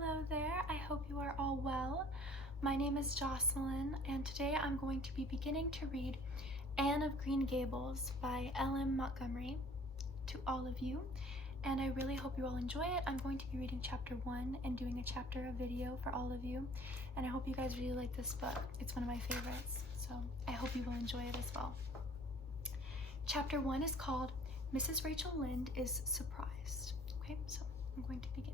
Hello there, I hope you are all well. My name is Jocelyn, and today I'm going to be beginning to read Anne of Green Gables by Lucy Montgomery to all of you, and I really hope you all enjoy it. I'm going to be reading chapter 1 and doing a chapter of video for all of you, and I hope you guys really like this book. It's one of my favorites, so I hope you will enjoy it as well. Chapter 1 is called Mrs. Rachel Lynde is Surprised. Okay, so I'm going to begin.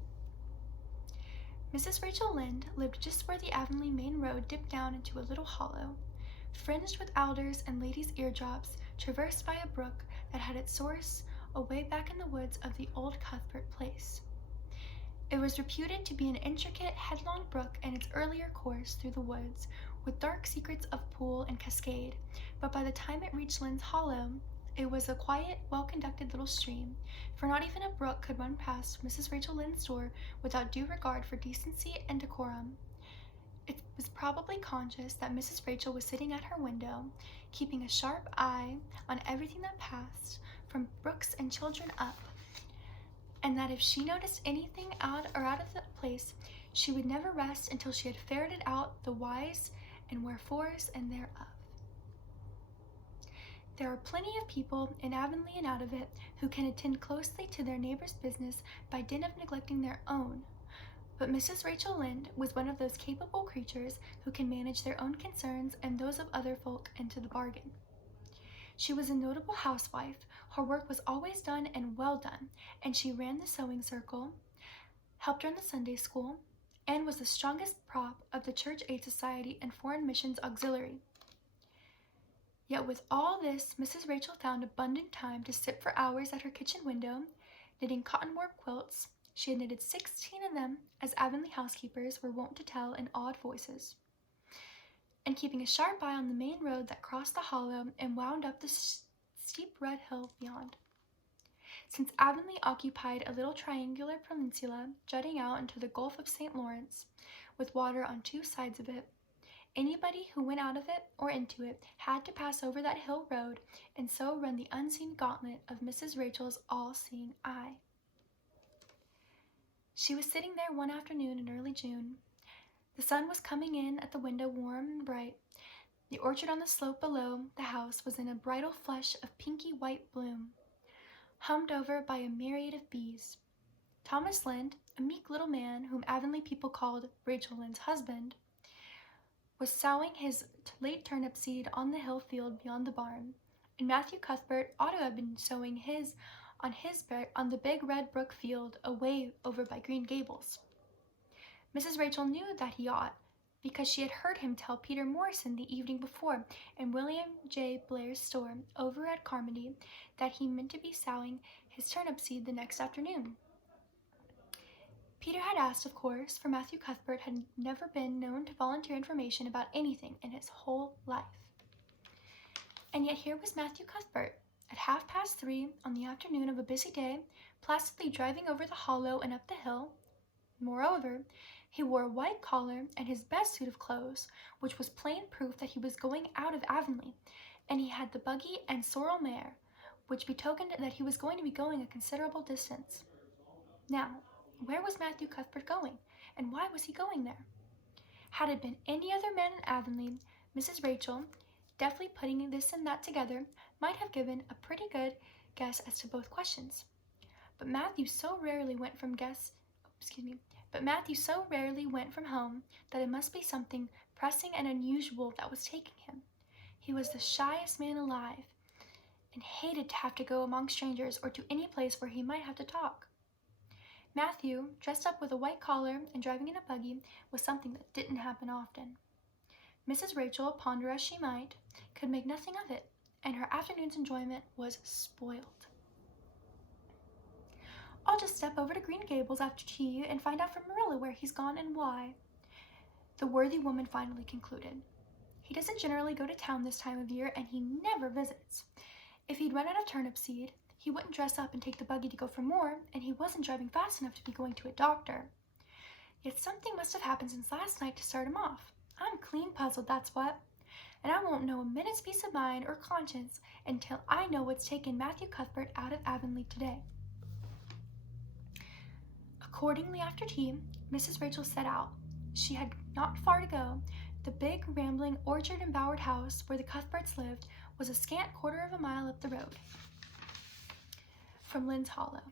Mrs. Rachel Lynde lived just where the Avonlea main road dipped down into a little hollow, fringed with alders and ladies' eardrops, traversed by a brook that had its source away back in the woods of the old Cuthbert place. It was reputed to be an intricate, headlong brook in its earlier course through the woods, with dark secrets of pool and cascade, but by the time it reached Lynde's Hollow, it was a quiet, well-conducted little stream, for not even a brook could run past Mrs. Rachel Lynde's door without due regard for decency and decorum. It was probably conscious that Mrs. Rachel was sitting at her window, keeping a sharp eye on everything that passed, from brooks and children up, and that if she noticed anything out of the place, she would never rest until she had ferreted out the whys and wherefores and thereof. There are plenty of people in Avonlea and out of it who can attend closely to their neighbor's business by dint of neglecting their own, but Mrs. Rachel Lynde was one of those capable creatures who can manage their own concerns and those of other folk into the bargain. She was a notable housewife, her work was always done and well done, and she ran the sewing circle, helped run the Sunday school, and was the strongest prop of the Church Aid Society and Foreign Missions Auxiliary. Yet with all this, Mrs. Rachel found abundant time to sit for hours at her kitchen window, knitting cotton warp quilts. She had knitted 16 of them, as Avonlea housekeepers were wont to tell in awed voices, and keeping a sharp eye on the main road that crossed the hollow and wound up the steep red hill beyond. Since Avonlea occupied a little triangular peninsula jutting out into the Gulf of St. Lawrence, with water on two sides of it, anybody who went out of it or into it had to pass over that hill road and so run the unseen gauntlet of Mrs. Rachel's all-seeing eye. She was sitting there one afternoon in early June. The sun was coming in at the window warm and bright. The orchard on the slope below the house was in a bridal flush of pinky white bloom, hummed over by a myriad of bees. Thomas Lynde, a meek little man whom Avonlea people called Rachel Lynde's husband, was sowing his late turnip seed on the hill field beyond the barn, and Matthew Cuthbert ought to have been sowing his on the big red brook field away over by Green Gables. Mrs. Rachel knew that he ought, because she had heard him tell Peter Morrison the evening before in William J. Blair's store over at Carmody that he meant to be sowing his turnip seed the next afternoon. Peter had asked, of course, for Matthew Cuthbert had never been known to volunteer information about anything in his whole life. And yet here was Matthew Cuthbert, at 3:30 on the afternoon of a busy day, placidly driving over the hollow and up the hill. Moreover, he wore a white collar and his best suit of clothes, which was plain proof that he was going out of Avonlea, and he had the buggy and sorrel mare, which betokened that he was going to be going a considerable distance. Now, where was Matthew Cuthbert going, and why was he going there? Had it been any other man in Avonlea, Mrs. Rachel, deftly putting this and that together, might have given a pretty good guess as to both questions. But Matthew so rarely went from home that it must be something pressing and unusual that was taking him. He was the shyest man alive, and hated to have to go among strangers or to any place where he might have to talk. Matthew, dressed up with a white collar and driving in a buggy, was something that didn't happen often. Mrs. Rachel, ponder as she might, could make nothing of it, and her afternoon's enjoyment was spoiled. I'll just step over to Green Gables after tea and find out from Marilla where he's gone and why, the worthy woman finally concluded. He doesn't generally go to town this time of year, and he never visits. If he'd run out of turnip seed, he wouldn't dress up and take the buggy to go for more, and he wasn't driving fast enough to be going to a doctor. Yet something must have happened since last night to start him off. I'm clean puzzled, that's what. And I won't know a minute's peace of mind or conscience until I know what's taken Matthew Cuthbert out of Avonlea today. Accordingly, after tea, Mrs. Rachel set out. She had not far to go. The big, rambling, orchard-embowered house where the Cuthberts lived was a scant quarter of a mile up the road from Lynn's Hollow.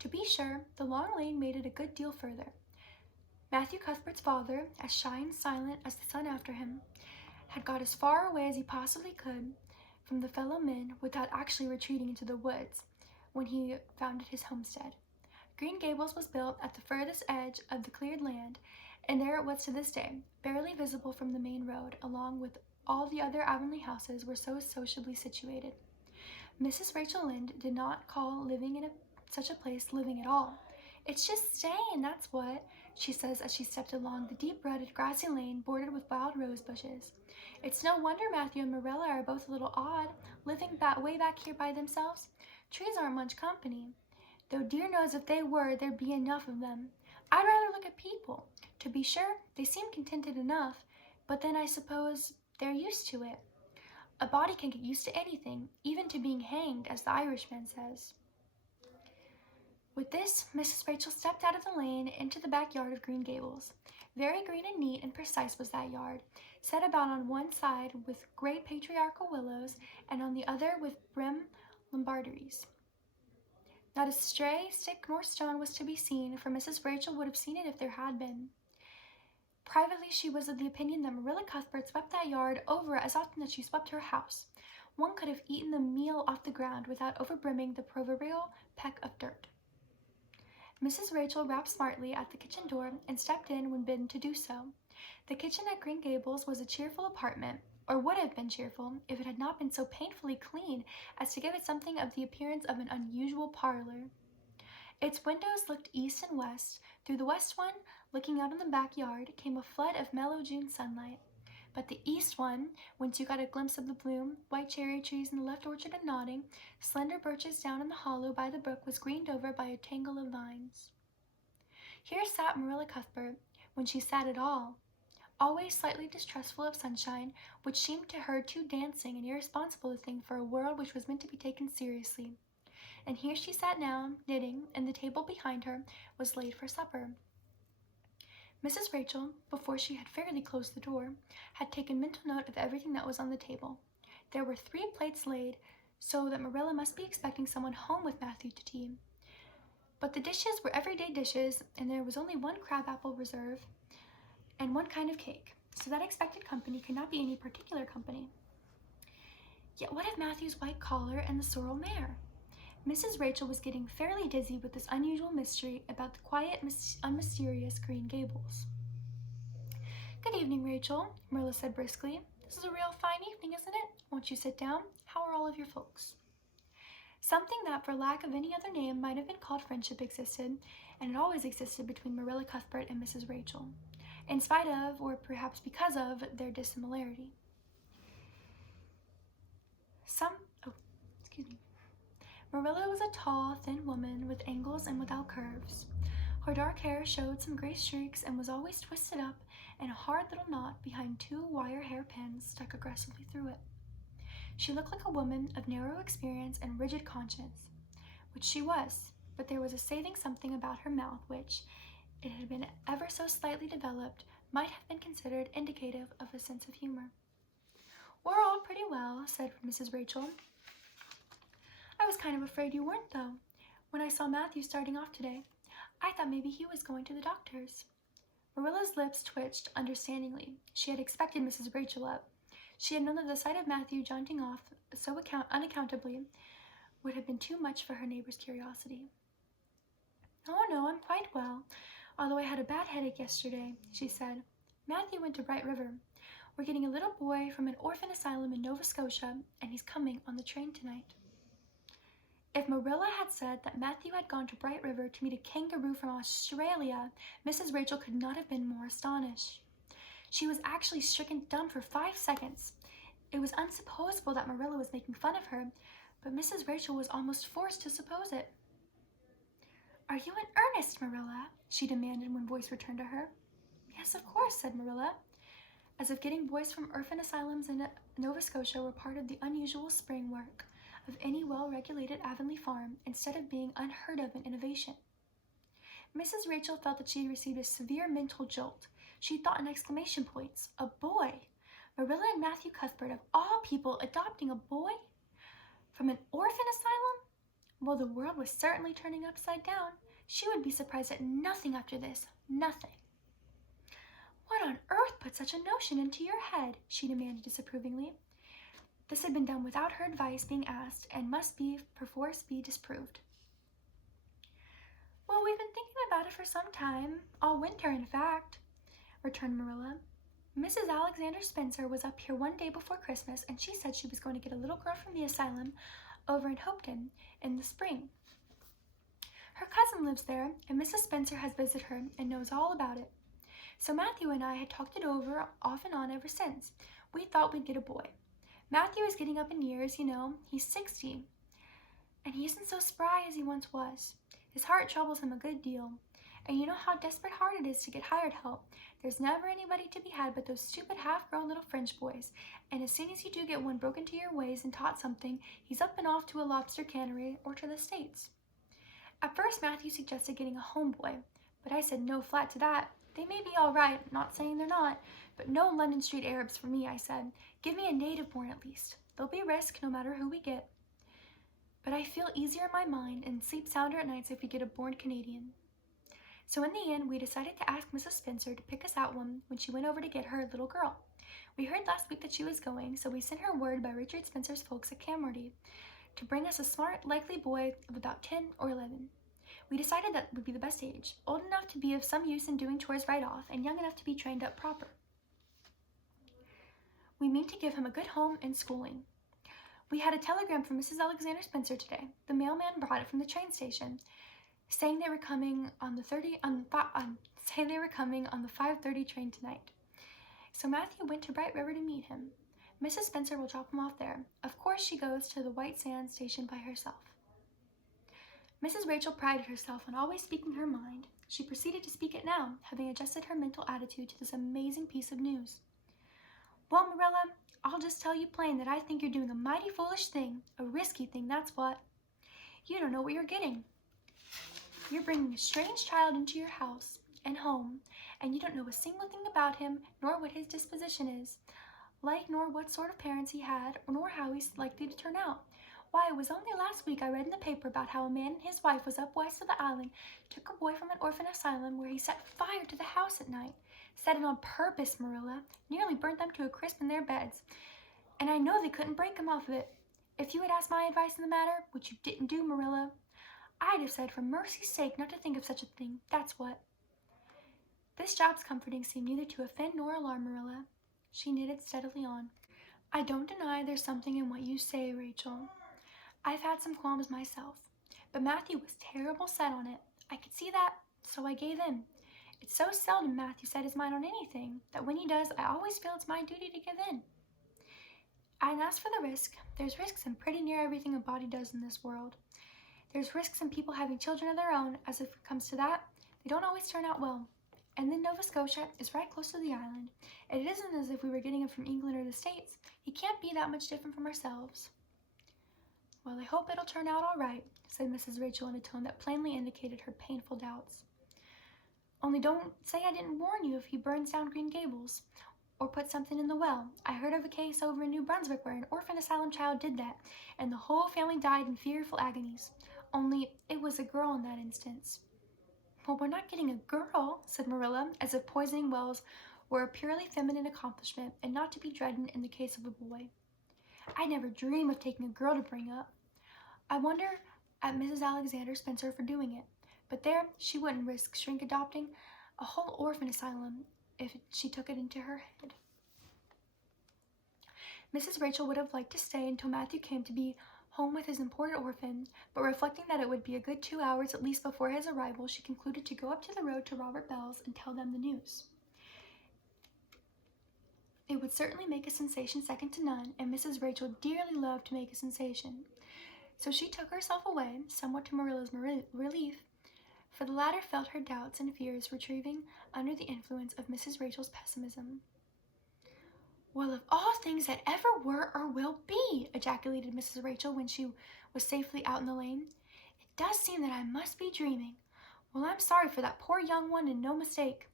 To be sure, the long lane made it a good deal further. Matthew Cuthbert's father, as shy and silent as the son after him, had got as far away as he possibly could from the fellow men without actually retreating into the woods when he founded his homestead. Green Gables was built at the furthest edge of the cleared land, and there it was to this day, barely visible from the main road, along with all the other Avonlea houses were so sociably situated. Mrs. Rachel Lynde did not call living in such a place living at all. "It's just staying, that's what," she says as she stepped along the deep-rutted grassy lane bordered with wild rose bushes. "It's no wonder Matthew and Marilla are both a little odd, living way back here by themselves. Trees aren't much company. Though dear knows if they were, there'd be enough of them. I'd rather look at people. To be sure, they seem contented enough, but then I suppose they're used to it. A body can get used to anything, even to being hanged, as the Irishman says." With this, Mrs. Rachel stepped out of the lane into the backyard of Green Gables. Very green and neat and precise was that yard, set about on one side with great patriarchal willows, and on the other with prim Lombardies. Not a stray stick nor stone was to be seen, for Mrs. Rachel would have seen it if there had been. Privately, she was of the opinion that Marilla Cuthbert swept that yard over as often as she swept her house. One could have eaten the meal off the ground without overbrimming the proverbial peck of dirt. Mrs. Rachel rapped smartly at the kitchen door and stepped in when bidden to do so. The kitchen at Green Gables was a cheerful apartment, or would have been cheerful if it had not been so painfully clean as to give it something of the appearance of an unusual parlor. Its windows looked east and west. Through the west one, looking out on the backyard, came a flood of mellow June sunlight. But the east one, whence you got a glimpse of the bloom, white cherry trees in the left orchard and nodding, slender birches down in the hollow by the brook, was greened over by a tangle of vines. Here sat Marilla Cuthbert, when she sat at all, always slightly distrustful of sunshine, which seemed to her too dancing and irresponsible a thing for a world which was meant to be taken seriously. And here she sat now, knitting, and the table behind her was laid for supper. Mrs. Rachel, before she had fairly closed the door, had taken mental note of everything that was on the table. There were 3 plates laid, so that Marilla must be expecting someone home with Matthew to tea. But the dishes were everyday dishes, and there was only 1 crabapple reserve and 1 kind of cake, so that expected company could not be any particular company. Yet what of Matthew's white collar and the sorrel mare? Mrs. Rachel was getting fairly dizzy with this unusual mystery about the quiet, unmysterious Green Gables. "Good evening, Rachel," Marilla said briskly. "This is a real fine evening, isn't it? Won't you sit down? How are all of your folks?" Something that, for lack of any other name, might have been called friendship existed, and had always existed between Marilla Cuthbert and Mrs. Rachel, in spite of, or perhaps because of, their dissimilarity. Marilla was a tall, thin woman with angles and without curves. Her dark hair showed some gray streaks and was always twisted up in a hard little knot behind 2 wire hairpins stuck aggressively through it. She looked like a woman of narrow experience and rigid conscience, which she was, but there was a saving something about her mouth which, it had been ever so slightly developed, might have been considered indicative of a sense of humor. "We're all pretty well," said Mrs. Rachel. "I was kind of afraid you weren't, though. When I saw Matthew starting off today, I thought maybe he was going to the doctor's." Marilla's lips twitched understandingly. She had expected Mrs. Rachel up. She had known that the sight of Matthew jaunting off so unaccountably would have been too much for her neighbor's curiosity. "Oh, no, I'm quite well, although I had a bad headache yesterday," she said. "Matthew went to Bright River. We're getting a little boy from an orphan asylum in Nova Scotia, and he's coming on the train tonight." If Marilla had said that Matthew had gone to Bright River to meet a kangaroo from Australia, Mrs. Rachel could not have been more astonished. She was actually stricken dumb for 5 seconds. It was unsupposable that Marilla was making fun of her, but Mrs. Rachel was almost forced to suppose it. "Are you in earnest, Marilla?" she demanded when voice returned to her. "Yes, of course," said Marilla, as if getting boys from orphan asylums in Nova Scotia were part of the unusual spring work of any well-regulated Avonlea farm instead of being unheard of an innovation. Mrs. Rachel felt that she had received a severe mental jolt. She thought in exclamation points. A boy! Marilla and Matthew Cuthbert, of all people, adopting a boy? From an orphan asylum? Well, the world was certainly turning upside down. She would be surprised at nothing after this. Nothing. What on earth put such a notion into your head? She demanded disapprovingly. This had been done without her advice being asked and must perforce be disproved. Well, we've been thinking about it for some time, all winter in fact, returned Marilla. Mrs. Alexander Spencer was up here one day before Christmas, and she said she was going to get a little girl from the asylum over in Hopeton in the spring. Her cousin lives there, and Mrs. Spencer has visited her and knows all about it. So Matthew and I had talked it over off and on ever since. We thought we'd get a boy. Matthew is getting up in years, you know. He's 60, and he isn't so spry as he once was. His heart troubles him a good deal, and you know how desperate hard it is to get hired help. There's never anybody to be had but those stupid half-grown little French boys, and as soon as you do get one broken to your ways and taught something, he's up and off to a lobster cannery or to the States. At first, Matthew suggested getting a homeboy, but I said no flat to that. They may be all right, not saying they're not, but no London Street Arabs for me, I said. Give me a native-born at least. There'll be risk no matter who we get. But I feel easier in my mind and sleep sounder at nights if we get a born Canadian. So in the end, we decided to ask Mrs. Spencer to pick us out one when she went over to get her little girl. We heard last week that she was going, so we sent her word by Richard Spencer's folks at Camrody to bring us a smart, likely boy of about 10 or 11. We decided that would be the best age, old enough to be of some use in doing chores right off, and young enough to be trained up proper. We mean to give him a good home and schooling. We had a telegram from Mrs. Alexander Spencer today. The mailman brought it from the train station, saying they were coming on the 5:30 train tonight. So Matthew went to Bright River to meet him. Mrs. Spencer will drop him off there. Of course, she goes to the White Sands station by herself. Mrs. Rachel prided herself on always speaking her mind. She proceeded to speak it now, having adjusted her mental attitude to this amazing piece of news. Well, Marilla, I'll just tell you plain that I think you're doing a mighty foolish thing, a risky thing, that's what. You don't know what you're getting. You're bringing a strange child into your house and home, and you don't know a single thing about him, nor what his disposition is like, nor what sort of parents he had, nor how he's likely to turn out. Why, it was only last week I read in the paper about how a man and his wife was up west of the island, took a boy from an orphan asylum where he set fire to the house at night. Set it on purpose, Marilla. Nearly burnt them to a crisp in their beds. And I know they couldn't break him off of it. If you had asked my advice in the matter, which you didn't do, Marilla, I'd have said for mercy's sake not to think of such a thing, that's what. This job's comforting seemed neither to offend nor alarm Marilla. She knitted steadily on. I don't deny there's something in what you say, Rachel. I've had some qualms myself, but Matthew was terrible set on it. I could see that, so I gave in. It's so seldom Matthew set his mind on anything that when he does, I always feel it's my duty to give in. And as for the risk, there's risks in pretty near everything a body does in this world. There's risks in people having children of their own, as if it comes to that, they don't always turn out well. And then Nova Scotia is right close to the island, and it isn't as if we were getting him from England or the States. He can't be that much different from ourselves. Well, I hope it'll turn out all right, said Mrs. Rachel in a tone that plainly indicated her painful doubts. Only don't say I didn't warn you if he burns down Green Gables, or put something in the well. I heard of a case over in New Brunswick where an orphan asylum child did that, and the whole family died in fearful agonies. Only it was a girl in that instance. Well, we're not getting a girl, said Marilla, as if poisoning wells were a purely feminine accomplishment and not to be dreaded in the case of a boy. I'd never dream of taking a girl to bring up. I wonder at Mrs. Alexander Spencer for doing it. But there, she wouldn't risk shrink adopting a whole orphan asylum if she took it into her head. Mrs. Rachel would have liked to stay until Matthew came to be home with his imported orphan, but reflecting that it would be a good 2 hours at least before his arrival, she concluded to go up to the road to Robert Bell's and tell them the news. It would certainly make a sensation second to none, and Mrs. Rachel dearly loved to make a sensation. So she took herself away, somewhat to Marilla's relief, for the latter felt her doubts and fears retrieving under the influence of Mrs. Rachel's pessimism. Well, of all things that ever were or will be, ejaculated Mrs. Rachel when she was safely out in the lane. It does seem that I must be dreaming. Well, I'm sorry for that poor young one, and no mistake.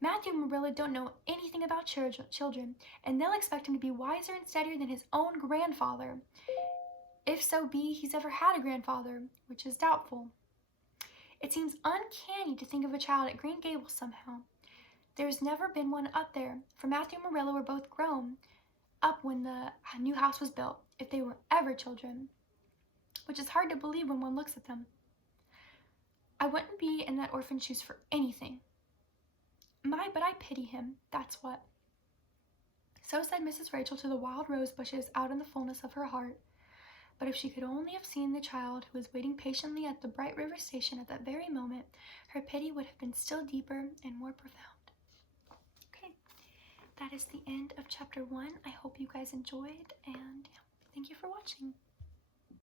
Matthew and Marilla don't know anything about children, and they'll expect him to be wiser and steadier than his own grandfather. If so be he's ever had a grandfather, which is doubtful. It seems uncanny to think of a child at Green Gables somehow. There's never been one up there, for Matthew and Marilla were both grown up when the new house was built, if they were ever children, which is hard to believe when one looks at them. I wouldn't be in that orphan's shoes for anything. My, but I pity him, that's what. So said Mrs. Rachel to the wild rose bushes out in the fullness of her heart. But if she could only have seen the child who was waiting patiently at the Bright River station at that very moment, her pity would have been still deeper and more profound. Okay, that is the end of chapter 1. I hope you guys enjoyed, and yeah, thank you for watching.